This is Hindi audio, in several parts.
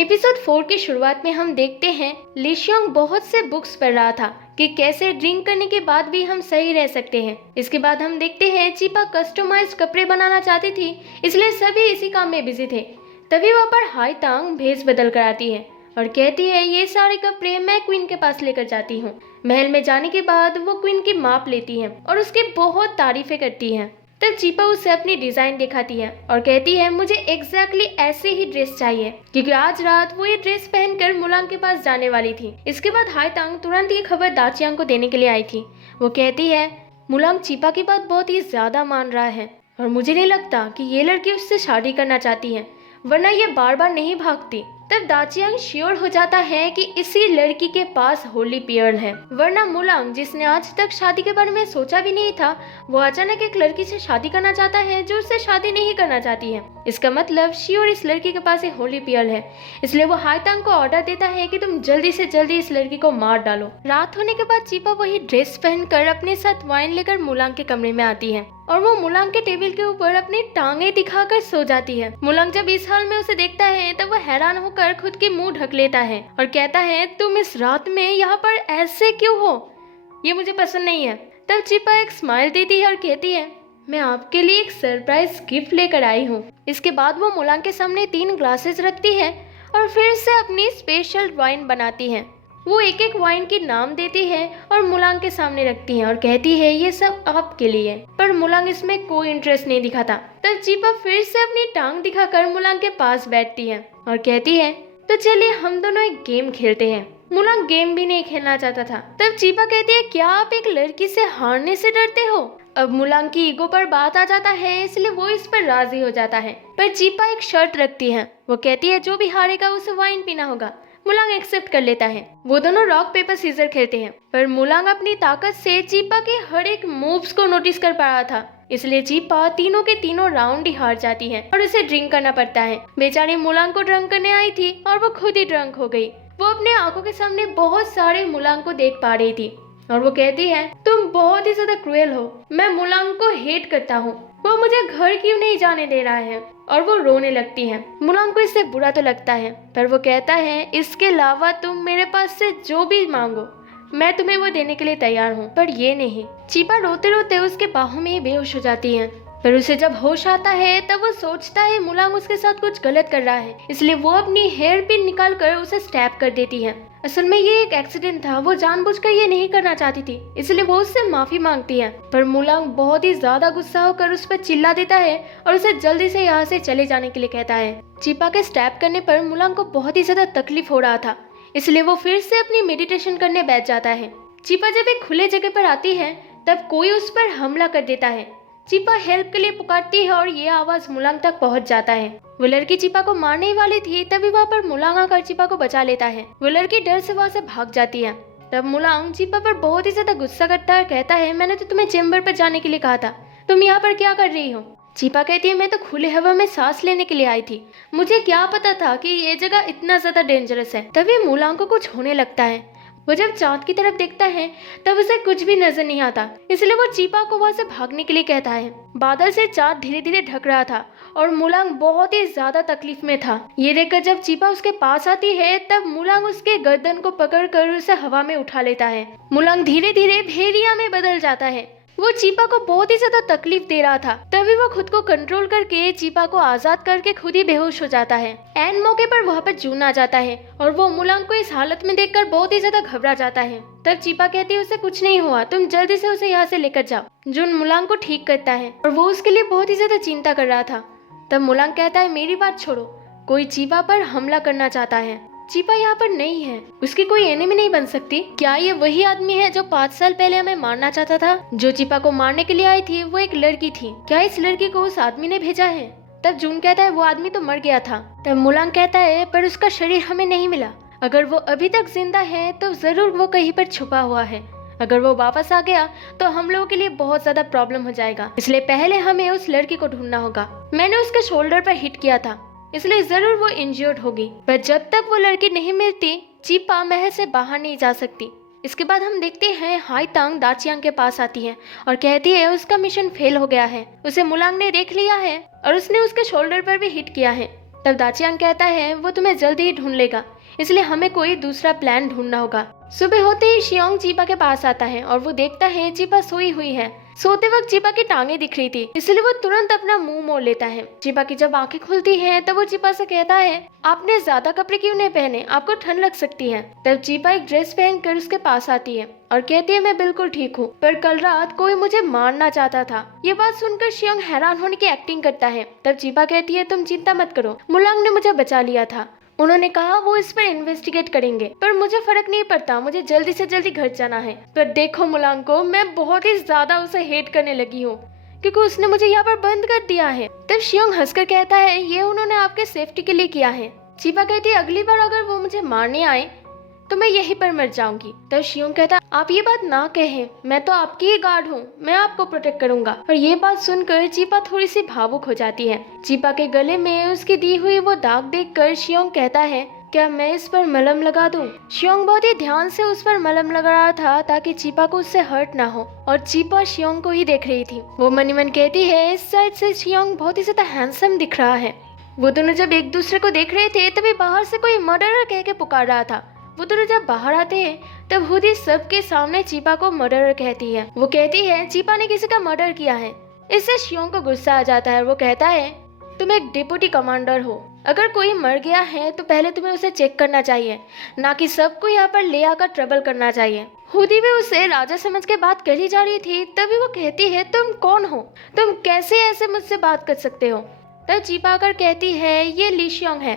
एपिसोड 4 की शुरुआत में हम देखते हैं लिशियोंग बहुत से बुक्स पढ़ रहा था कि कैसे ड्रिंक करने के बाद भी हम सही रह सकते हैं। इसके बाद हम देखते हैं चिपा कस्टमाइज्ड कपड़े बनाना चाहती थी, इसलिए सभी इसी काम में बिजी थे। तभी वहाँ पर हाई तांग भेस बदल कर आती है और कहती है ये सारे कपड़े मैं क्वीन के पास लेकर जाती हूँ। महल में जाने के बाद वो क्वीन की माप लेती है और उसकी बहुत तारीफें करती है। तब चिपा उसे अपनी डिजाइन दिखाती है और कहती है मुझे एग्जैक्टली ऐसे ही ड्रेस चाहिए, क्योंकि आज रात वो ये ड्रेस पहनकर मुलांग के पास जाने वाली थी। इसके बाद हाई तांग तुरंत ये खबर दाचियांग को देने के लिए आई थी। वो कहती है मुलांग चिपा की बात बहुत ही ज्यादा मान रहा है और मुझे नहीं लगता कि ये लड़की उससे शादी करना चाहती है, वरना ये बार बार नहीं भागती। तब दाचियांग श्योर हो जाता है कि इसी लड़की के पास होली पियल है, वरना मुलांग जिसने आज तक शादी के बारे में सोचा भी नहीं था, वो अचानक एक लड़की से शादी करना चाहता है जो उससे शादी नहीं करना चाहती है। इसका मतलब श्योर इस लड़की के पास एक होली पियल है। इसलिए वो हाई तांग को ऑर्डर देता है कि तुम जल्दी से जल्दी इस लड़की को मार डालो। रात होने के बाद चिपा वही ड्रेस पहनकर अपने साथ वाइन लेकर मुलांग के कमरे में आती है और वो मुलांग के टेबल के ऊपर अपनी टांगे दिखाकर सो जाती है। मुलांग जब इस हाल में उसे देखता है तब वो हैरान होकर खुद की मुंह ढक लेता है और कहता है तुम इस रात में यहाँ पर ऐसे क्यों हो, ये मुझे पसंद नहीं है। तब चिपा एक स्माइल देती है और कहती है मैं आपके लिए एक सरप्राइज गिफ्ट लेकर आई हूँ। इसके बाद वो मुलांग के सामने 3 ग्लासेस रखती है और फिर से अपनी स्पेशल वाइन बनाती है। वो एक एक वाइन की नाम देती है और मुलांग के सामने रखती है और कहती है ये सब आपके लिए। पर मुलांग इसमें कोई इंटरेस्ट नहीं दिखाता। तब चिपा फिर से अपनी टांग दिखाकर मुलांग के पास बैठती है और कहती है तो चलिए हम दोनों एक गेम खेलते हैं। मुलांग गेम भी नहीं खेलना चाहता था। तब चिपा कहती है क्या आप एक लड़की से हारने से डरते हो। अब मुलांग की ईगो पर बात आ जाता है, इसलिए वो इस पर राजी हो जाता है। पर चिपा एक शर्त रखती है, वो कहती है जो भी हारेगा उसे वाइन पीना होगा। मुलांग एक्सेप्ट कर लेता है। वो दोनों रॉक पेपर सीजर खेलते हैं, पर मुलांग अपनी ताकत से चिपा के हर एक मूव्स को नोटिस कर पा रहा था, इसलिए चिपा तीनों के तीनों राउंड ही हार जाती है और उसे ड्रिंक करना पड़ता है। बेचारी मुलांग को ड्रंक करने आई थी और वो खुद ही ड्रंक हो गई। वो अपने आंखों के सामने बहुत सारे मुलांग को देख पा रही थी और वो कहती है तुम बहुत ही ज्यादा क्रूएल हो, मैं मुलांग को हेट करता हूँ, वो मुझे घर क्यों नहीं जाने दे रहा है। और वो रोने लगती है। मुलांग को इससे बुरा तो लगता है, पर वो कहता है इसके अलावा तुम मेरे पास से जो भी मांगो मैं तुम्हें वो देने के लिए तैयार हूँ, पर ये नहीं। चिपा रोते रोते उसके बाहों में ही बेहोश हो जाती है। पर उसे जब होश आता है तब वो सोचता है मुलांग उसके साथ कुछ गलत कर रहा है, इसलिए वो अपनी हेयर पिन निकाल कर उसे स्टैब कर देती है। असल में ये एक एक्सीडेंट था, वो जानबूझकर ये नहीं करना चाहती थी, इसलिए वो उससे माफी मांगती है। पर मुलांग बहुत ही ज्यादा गुस्सा होकर उस पर चिल्ला देता है और उसे जल्दी से यहाँ से चले जाने के लिए कहता है। चिपा के स्टैब करने पर मुलांग को बहुत ही ज्यादा तकलीफ हो रहा था, इसलिए वो फिर से अपनी मेडिटेशन करने बैठ जाता है। चिपा जब एक खुले जगह पर आती है तब कोई उस पर हमला कर देता है। चिपा हेल्प के लिए पुकारती है और ये आवाज मुलांग तक पहुंच जाता है। वो लड़की चिपा को मारने ही वाली थी, तभी वहाँ पर मुलांग आकर चिपा को बचा लेता है। वो लड़की डर से वहाँ से भाग जाती है। तब मुलांग चिपा पर बहुत ही ज्यादा गुस्सा करता है, कहता है मैंने तो तुम्हें चेम्बर पर जाने के लिए कहा था, तुम यहाँ पर क्या कर रही हो। चिपा कहती है मैं तो खुले हवा में सांस लेने के लिए आई थी, मुझे क्या पता था कि ये जगह इतना ज्यादा डेंजरस है। तभी मुलांग को कुछ होने लगता है। वो जब चांद की तरफ देखता है तब उसे कुछ भी नजर नहीं आता, इसलिए वो चिपा को वहाँ से भागने के लिए कहता है। बादल से चांद धीरे धीरे ढक रहा था और मुलांग बहुत ही ज्यादा तकलीफ में था। ये देखकर जब चिपा उसके पास आती है तब मुलांग उसके गर्दन को पकड़कर उसे हवा में उठा लेता है। मुलांग धीरे धीरे भेड़िया में बदल जाता है। वो चिपा को बहुत ही ज्यादा तकलीफ दे रहा था, तभी वो खुद को कंट्रोल करके चिपा को आजाद करके खुद ही बेहोश हो जाता है। एन मौके पर वहाँ पर जून आ जाता है और वो मुलांग को इस हालत में देखकर बहुत ही ज्यादा घबरा जाता है। तब चिपा कहती है उसे कुछ नहीं हुआ, तुम जल्दी से उसे यहाँ से लेकर जाओ। जून मुलांग को ठीक करता है और वो उसके लिए बहुत ही ज्यादा चिंता कर रहा था। तब मुलांग कहता है मेरी बात छोड़ो, कोई चिपा पर हमला करना चाहता है। चिपा यहाँ पर नहीं है, उसकी कोई एनिमी नहीं बन सकती। क्या ये वही आदमी है जो 5 साल पहले हमें मारना चाहता था। जो चिपा को मारने के लिए आई थी वो एक लड़की थी, क्या इस लड़की को उस आदमी ने भेजा है। तब जून कहता है वो आदमी तो मर गया था। तब मुलांग कहता है पर उसका शरीर हमें नहीं मिला, अगर वो अभी तक जिंदा है तो जरूर वो कहीं पर छुपा हुआ है। अगर वो वापस आ गया तो हम लोगों के लिए बहुत ज्यादा प्रॉब्लम हो जाएगा, इसलिए पहले हमें उस लड़की को ढूंढना होगा। मैंने उसके शोल्डर पर हिट किया था, इसलिए जरूर वो इंजर्ड होगी, पर जब तक वो लड़की नहीं मिलती चिपा महल से बाहर नहीं जा सकती। इसके बाद हम देखते हैं हाई तांग दाचियांग के पास आती है और कहती है उसका मिशन फेल हो गया है, उसे मुलांग ने देख लिया है और उसने उसके शोल्डर पर भी हिट किया है। तब दाचियांग कहता है वो तुम्हें जल्दी ही ढूंढ लेगा, इसलिए हमें कोई दूसरा प्लान ढूंढना होगा। सुबह होते ही शियोंग चीपा के पास आता है और वो देखता है चीपा सोई हुई है। सोते वक्त चीपा की टांगे दिख रही थी, इसलिए वो तुरंत अपना मुंह मोड़ लेता है। चीपा की जब आंखें खुलती हैं तब वो चीपा से कहता है आपने ज्यादा कपड़े क्यों नहीं पहने, आपको ठंड लग सकती है। तब चीपा एक ड्रेस पहनकर उसके पास आती है और कहती है मैं बिल्कुल ठीक हूँ, पर कल रात कोई मुझे मारना चाहता था। ये बात सुनकर शियोंग हैरान होने की एक्टिंग करता है। तब चीपा कहती है तुम चिंता मत करो, मुलांग ने मुझे बचा लिया था, उन्होंने कहा वो इस पर इन्वेस्टिगेट करेंगे, पर मुझे फर्क नहीं पड़ता, मुझे जल्दी से जल्दी घर जाना है। पर देखो मुलांग को, मैं बहुत ही ज्यादा उसे हेट करने लगी हूँ क्योंकि उसने मुझे यहाँ पर बंद कर दिया है। तब शियोंग हंसकर कहता है ये उन्होंने आपके सेफ्टी के लिए किया है। चीपा कहती है अगली बार अगर वो मुझे मारने आए तो मैं यहीं पर मर जाऊंगी। तब शियोंग कहता आप ये बात ना कहें, मैं तो आपकी ही गार्ड हूँ, मैं आपको प्रोटेक्ट करूंगा। और ये बात सुनकर चीपा थोड़ी सी भावुक हो जाती है। चीपा के गले में उसकी दी हुई वो दाग देखकर शियोंग कहता है क्या मैं इस पर मलहम लगा दूं? शियोंग बहुत ही ध्यान से उस पर मलहम लगा रहा था ताकि चीपा को उससे हर्ट ना हो, और चीपा शियोंग को ही देख रही थी। वो मनी मन कहती है इस साइड से शियोंग बहुत ही ज्यादा हैंडसम दिख रहा है। वो दोनों जब एक दूसरे को देख रहे थे तभी बाहर से कोई मर्डरर कह के पुकार रहा था। वो दोनों जब बाहर आते हैं तब हुदी सबके सामने चीपा को मर्डरर कहती है। वो कहती है चीपा ने किसी का मर्डर किया है। इससे शियोंग को गुस्सा आ जाता है। वो कहता है तुम एक डिप्टी कमांडर हो, अगर कोई मर गया है तो पहले तुम्हें उसे चेक करना चाहिए, ना कि सबको यहाँ पर ले आकर ट्रबल करना चाहिए। हुदी भी उसे राजा समझ के बात करी जा रही थी, तभी वो कहती है तुम कौन हो, तुम कैसे ऐसे मुझसे बात कर सकते हो। तब चीपा आकर कहती है ये ली शियोंग है,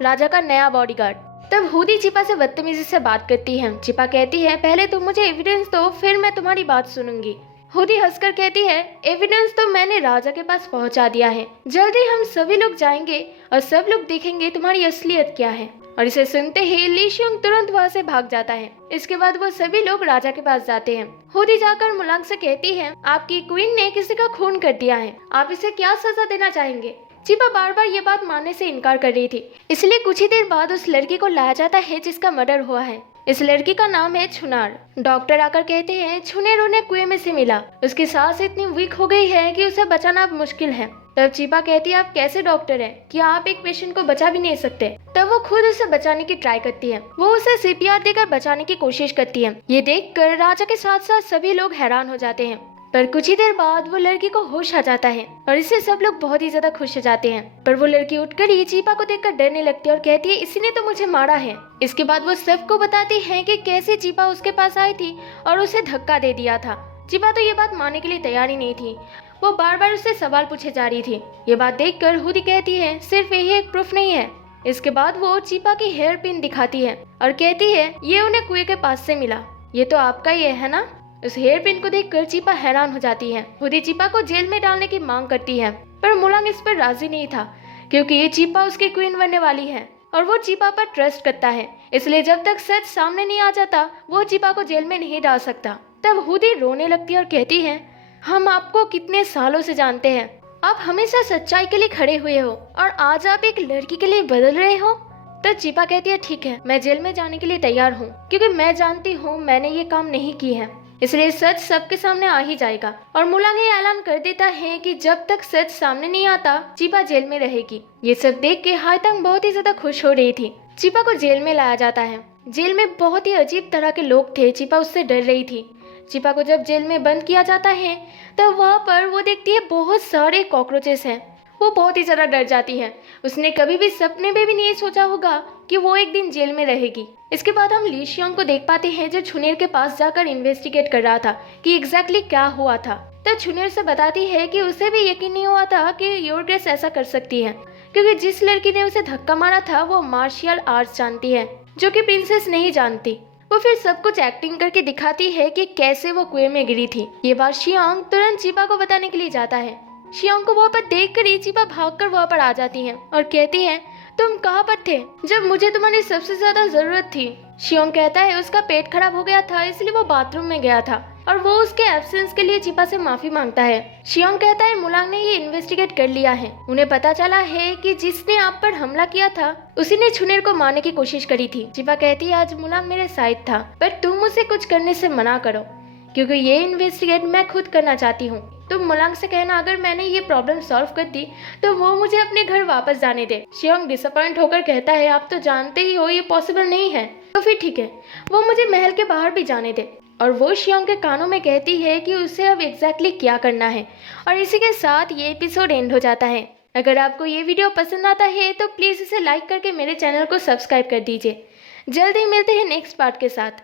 राजा का नया बॉडीगार्ड। तब हुदी चीपा से बदतमीजी से बात करती है। चीपा कहती है पहले तुम मुझे एविडेंस दो, फिर मैं तुम्हारी बात सुनूंगी। हुदी हंसकर कहती है एविडेंस तो मैंने राजा के पास पहुंचा दिया है, जल्दी हम सभी लोग जाएंगे और सब लोग देखेंगे तुम्हारी असलियत क्या है। और इसे सुनते ही ली शियोंग तुरंत वहां से भाग जाता है। इसके बाद वो सभी लोग राजा के पास जाते हैं। हुदी जाकर मुलांग से कहती है आपकी क्वीन ने किसी का खून कर दिया है, आप इसे क्या सजा देना चाहेंगे। चीपा बार बार ये बात मानने से इनकार कर रही थी, इसलिए कुछ ही देर बाद उस लड़की को लाया जाता है जिसका मर्डर हुआ है। इस लड़की का नाम है छुनार। डॉक्टर आकर कहते हैं छुनेर उन्हें कुएं में से मिला, उसकी सांस इतनी वीक हो गई है कि उसे बचाना अब मुश्किल है। तब चीपा कहती है आप कैसे डॉक्टर हैं कि आप एक पेशेंट को बचा भी नहीं सकते। तब वो खुद उसे बचाने की ट्राई करती है, वो उसे सीपीआर देकर बचाने की कोशिश करती है। ये देखकर राजा के साथ साथ सभी लोग हैरान हो जाते हैं। पर कुछ ही देर बाद वो लड़की को होश आ जाता है और इससे सब लोग बहुत ही ज्यादा खुश हो जाते हैं। पर वो लड़की उठकर ही चीपा को देखकर डरने लगती है और कहती है इसी ने तो मुझे मारा है। इसके बाद वो सबको बताती है कि कैसे चीपा उसके पास आई थी और उसे धक्का दे दिया था। चीपा तो ये बात मानने के लिए तैयार ही नहीं थी, वो बार बार उससे सवाल पूछे जा रही थी। ये बात देखकर हुदी कहती है सिर्फ यही एक प्रूफ नहीं है। इसके बाद वो चीपा की हेयर पिन दिखाती है और कहती है ये उन्हें कुएं के पास से मिला, ये तो आपका ही है ना। उस हेयर पिन को देखकर चीपा हैरान हो जाती है। हुदी चीपा को जेल में डालने की मांग करती है, पर मुलांग इस पर राजी नहीं था क्योंकि ये चीपा उसकी क्वीन बनने वाली है और वो चीपा पर ट्रस्ट करता है, इसलिए जब तक सच सामने नहीं आ जाता वो चीपा को जेल में नहीं डाल सकता। तब हुदी रोने लगती है और कहती है हम आपको कितने सालों से जानते हैं, आप हमेशा सच्चाई के लिए खड़े हुए हो और आज आप एक लड़की के लिए बदल रहे हो। तब चीपा कहती है ठीक है, मैं जेल में जाने के लिए तैयार हूँ क्योंकि मैं जानती हूँ मैंने ये काम नहीं की है, इसलिए सच सबके सामने आ ही जाएगा। और मुलांग ये ऐलान कर देता है कि जब तक सच सामने नहीं आता चीपा जेल में रहेगी। ये सब देख के हायतंग बहुत ही ज्यादा खुश हो रही थी। चीपा को जेल में लाया जाता है। जेल में बहुत ही अजीब तरह के लोग थे, चीपा उससे डर रही थी। चीपा को जब जेल में बंद किया जाता है तब वहाँ पर वो देखती है बहुत सारे कॉकरोचेस हैं। वो बहुत ही ज्यादा डर जाती है। उसने कभी भी सपने में भी नहीं सोचा होगा कि वो एक दिन जेल में रहेगी। इसके बाद हम ली शियोंग को देख पाते हैं जो छुनेर के पास जाकर इन्वेस्टिगेट कर रहा था कि एग्जैक्टली क्या हुआ था। तब छुनेर से बताती है कि उसे भी यकीन नहीं हुआ था कि योर ग्रेस ऐसा कर सकती है, क्योंकि जिस लड़की ने उसे धक्का मारा था वो मार्शियल आर्ट्स जानती है जो कि प्रिंसेस नहीं जानती। वो फिर सब कुछ एक्टिंग करके दिखाती है कि कैसे वो कुएं में गिरी थी। ये बात शियोंग तुरंत चीपा को बताने के लिए जाता है। शियोंग को वहाँ पर देखकर ही चीपा भागकर वहाँ पर आ जाती है और कहती है तुम कहाँ पर थे जब मुझे तुम्हारी सबसे ज्यादा जरूरत थी। शियोंग कहता है उसका पेट खराब हो गया था इसलिए वो बाथरूम में गया था और वो उसके एब्सेंस के लिए चीपा से माफी मांगता है। शियोंग कहता है मुलांग ने ये इन्वेस्टिगेट कर लिया है, उन्हें पता चला है कि जिसने आप पर हमला किया था उसी ने छुनेर को मारने की कोशिश करी थी। चीपा कहती है आज मुलांग मेरे साइड था, पर तुम उसे कुछ करने से मना करो क्योंकि ये इन्वेस्टिगेट मैं खुद करना चाहती हूँ। तो मुलांग से कहना अगर मैंने ये प्रॉब्लम सॉल्व कर दी तो वो मुझे अपने घर वापस जाने दे। शियोंग डिसअपॉइंट होकर कहता है आप तो जानते ही हो ये पॉसिबल नहीं है। तो फिर ठीक है, वो मुझे महल के बाहर भी जाने दे। और वो शियोंग के कानों में कहती है कि उसे अब एग्जैक्टली क्या करना है। और इसी के साथ ये एपिसोड एंड हो जाता है। अगर आपको ये वीडियो पसंद आता है तो प्लीज़ इसे लाइक करके मेरे चैनल को सब्सक्राइब कर दीजिए। जल्दी मिलते हैं नेक्स्ट पार्ट के साथ।